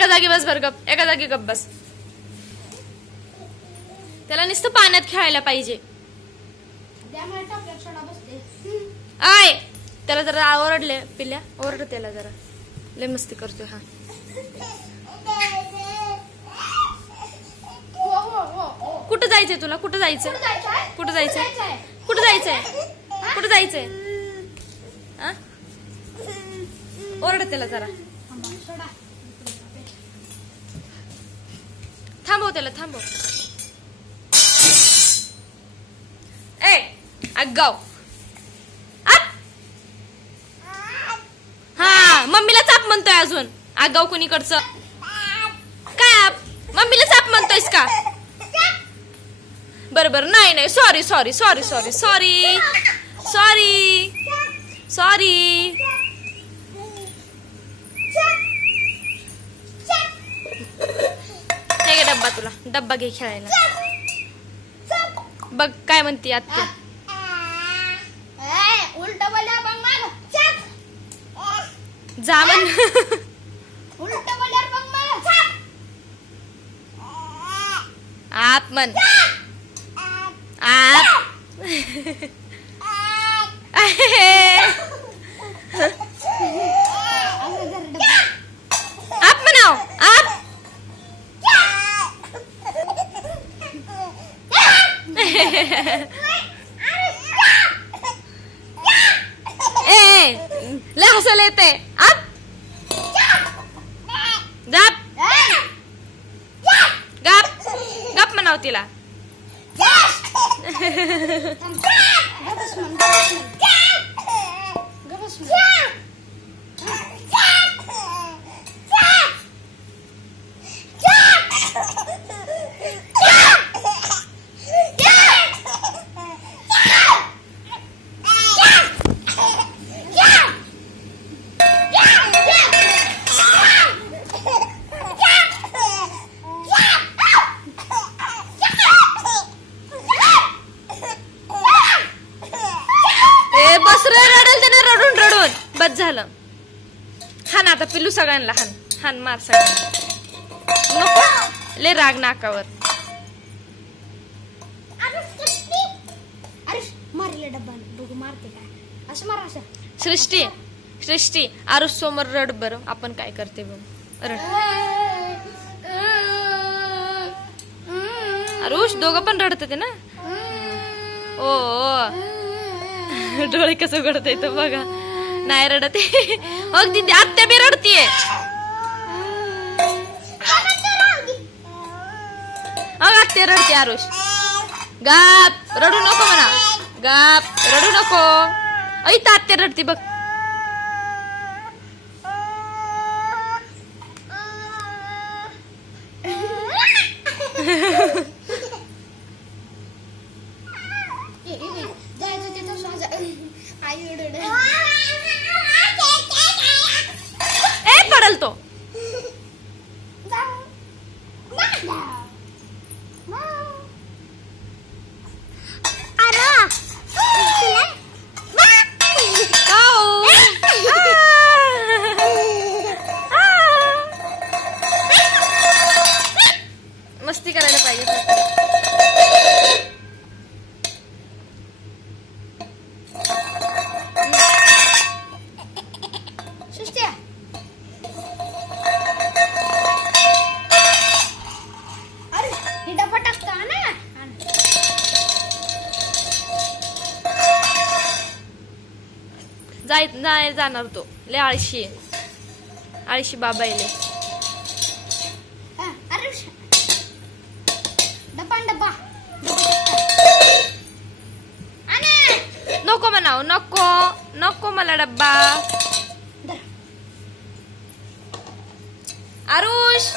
एका जागी बस बर गप, एका जागी गप बस. त्याला नुसतं पाण्यात खेळायला पाहिजे. आय त्याला जरा ओरडले पिल्या, ओरड त्याला जरा, लय मस्ती करतोय हा. कुठं जायचंय तुला? कुठं जायचंय? कुठं जायचंय? कुठं जायचंय? कुठं जायचंय? ओरड त्याला जरा, थांबव त्याला, थांबव. ए आगाव. हा मम्मीला चाप म्हणतोय अजून. आगाव कोणीकडचं काय? मम्मीला चाप म्हणतोयस का? बरोबर. नाही नाही, sorry sorry sorry sorry sorry sorry sorry. हे डब्बा, तुला डब्बा घे खेळायला. बघ काय म्हणते आत्या. उलट बोला बघ मला. जा म्हण. उलट बोला बघ मला. आप म्हण. आप. आप म्हणाव. आप. ए लय हसायला येते. आप. गप गप गप म्हणाव तिला. बस झालं. हान आता पिल्लू सगळ्यांना हान. हान मार सगळ्यांना. नको लय राग नाकावर. मारले डब्बा बघू मारते काय. असं मारा असं. सृष्टी सृष्टी आरुष समोर रड बर. आपण काय करते बघ. रड. आरुष दोघं पण रडत होते ना. ओ डोळे कसं उघडत येत बघा. नाही रडते. अगदी आत्या बी रडतीये. आत्या रडते. आरुष गाप रडू नको म्हणा. गाप रडू नको. ऐता आत्या रडती बघ. पडल तो. मस्ती करायला पाहिजे. नाही जाणार तो. लय आळशी आहे. आळशी बाबा आहे. नको म्हणाव. नको नको मला डब्बा. आरुष